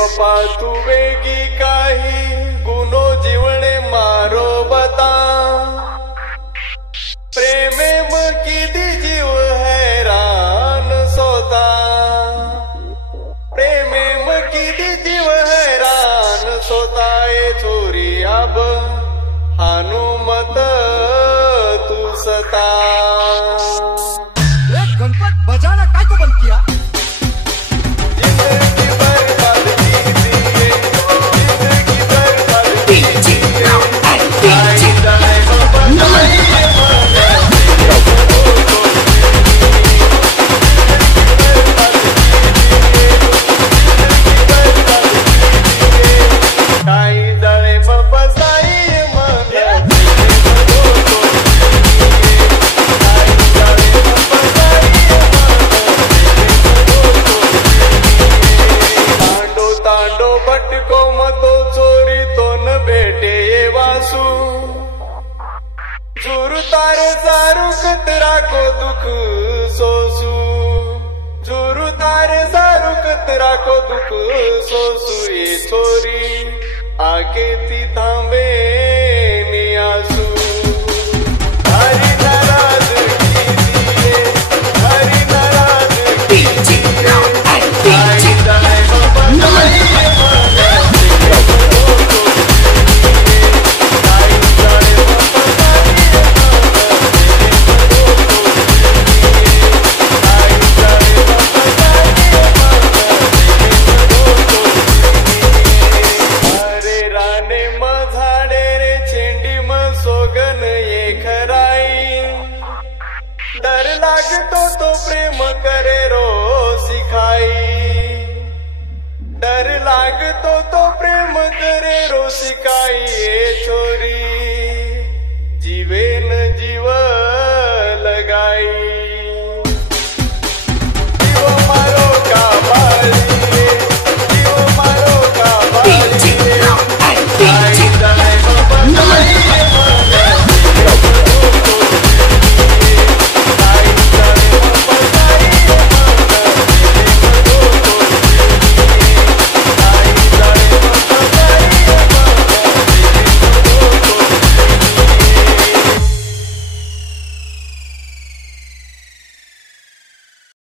बपा तू वेगी काही गुनो जीवने मारो बता प्रेमे किती जीव हैरान सोता प्रेमे किती जीव हैरान सोता ए छोरी अब हनुमत तू सता गणपत बजाना काय को बंद किया कतरा को दुख सोसू झुरु तारे सारू कतरा को दुख सोसू ये छोरी आके ती थांबे नियासू हरी नाराज की दिए हरी नाराज की दिए आई जाए बाबा डर लागतो तो प्रेम करे रो सिखाई डर लागतो तो प्रेम करे रो सिखाई